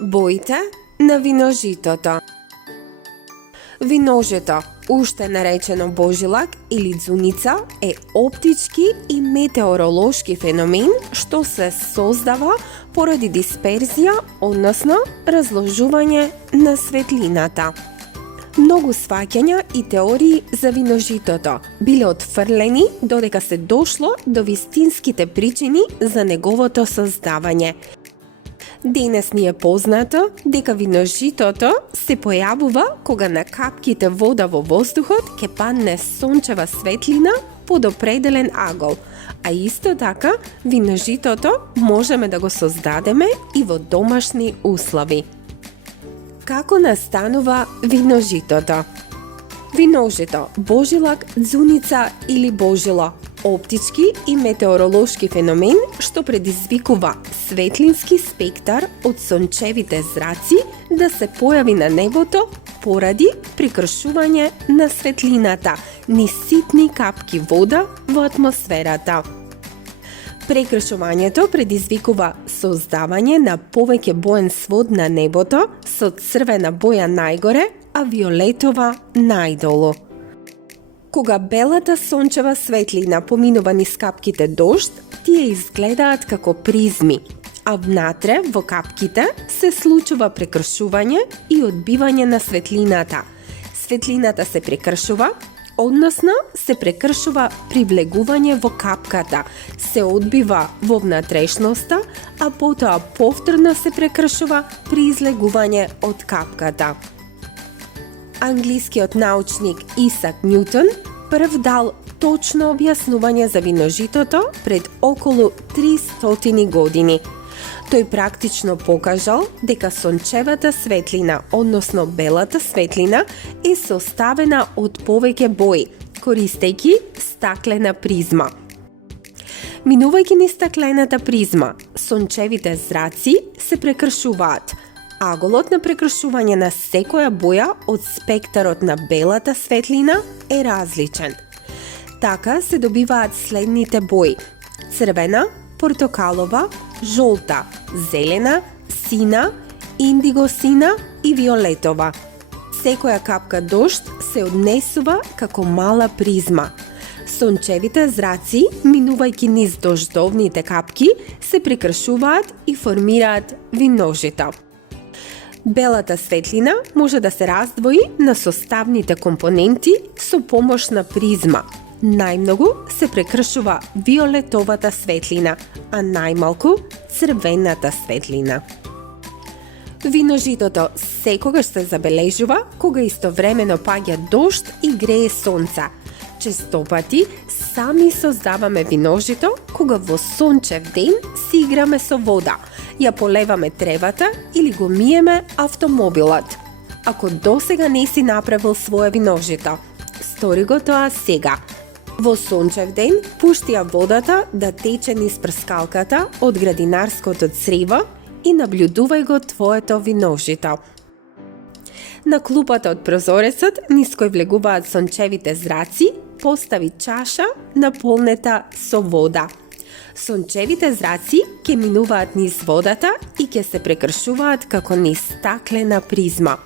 Боите на виножитото. Виножето, уште наречено божилак или ѕуница, е оптички и метеоролошки феномен што се создава поради дисперзија, односно разложување на светлината. Многу сваќања и теории за виножитото биле отфрлени додека се дошло до вистинските причини за неговото создавање. Денес ни е познато дека виножитото се појавува кога на капките вода во воздухот ќе падне сончева светлина под определен агол, а исто така виножитото можеме да го создадеме и во домашни услови. Како настанува виножитото? Виножито, божилак, ѕуница или божило, оптички и метеоролошки феномен што предизвикува светлински спектар од сончевите зраци да се појави на небото поради прекршување на светлината низ ситни капки вода во атмосферата. Прекршувањето предизвикува создавање на повеќе боен свод на небото со црвена боја најгоре, а виолетова најдолу. Кога белата сончева светлина поминува низ капките дожд, тие изгледаат како призми, а внатре во капките се случува прекршување и одбивање на светлината. Светлината се прекршува, односно се прекршува при влегување во капката, се одбива во внатрешноста, а потоа повторно се прекршува при излегување од капката. Англискиот научник Исак Њутон прв дал точно објаснување за виножитото пред околу 300 години. Тој практично покажал дека сончевата светлина, односно белата светлина, е составена од повеќе бои, користејќи стаклена призма. Минувајќи низ стаклената призма, сончевите зраци се прекршуваат. Аголот на прекршување на секоја боја од спектарот на белата светлина е различен. Така се добиваат следните бои: црвена, портокалова, жолта, зелена, сина, индиго-сина и виолетова. Секоја капка дожд се однесува како мала призма. Сончевите зраци, минувајќи низ дождовните капки, се прекршуваат и формираат виножито. Белата светлина може да се раздвои на составните компоненти со помош на призма. Најмногу се прекршува виолетовата светлина, а најмалку црвената светлина. Виножитото секогаш се забележува кога истовремено паѓа дожд и грее сонце. Честопати сами создаваме виножито кога во сончев ден си играме со вода, ја полеваме тревата или го миеме автомобилот. Ако досега не си направил своје виножито, стори го тоа сега. Во сончев ден пушти ја водата да тече низ прскалката од градинарското црево и наблюдувај го твоето виножито. На клупата од прозорецот, низ кој влегуваат сончевите зраци, постави чаша наполнета со вода. Сончевите зраци ќе минуваат низ водата и ќе се прекршуваат како низ стаклена призма.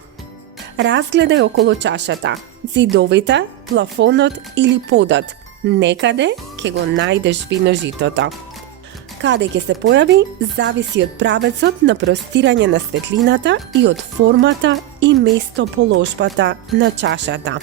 Разгледај околу чашата, ѕидовите, плафонот или подот. Некаде ќе го најдеш виножитото. Каде ќе се појави, зависи од правецот на простирање на светлината и од формата и местоположбата на чашата.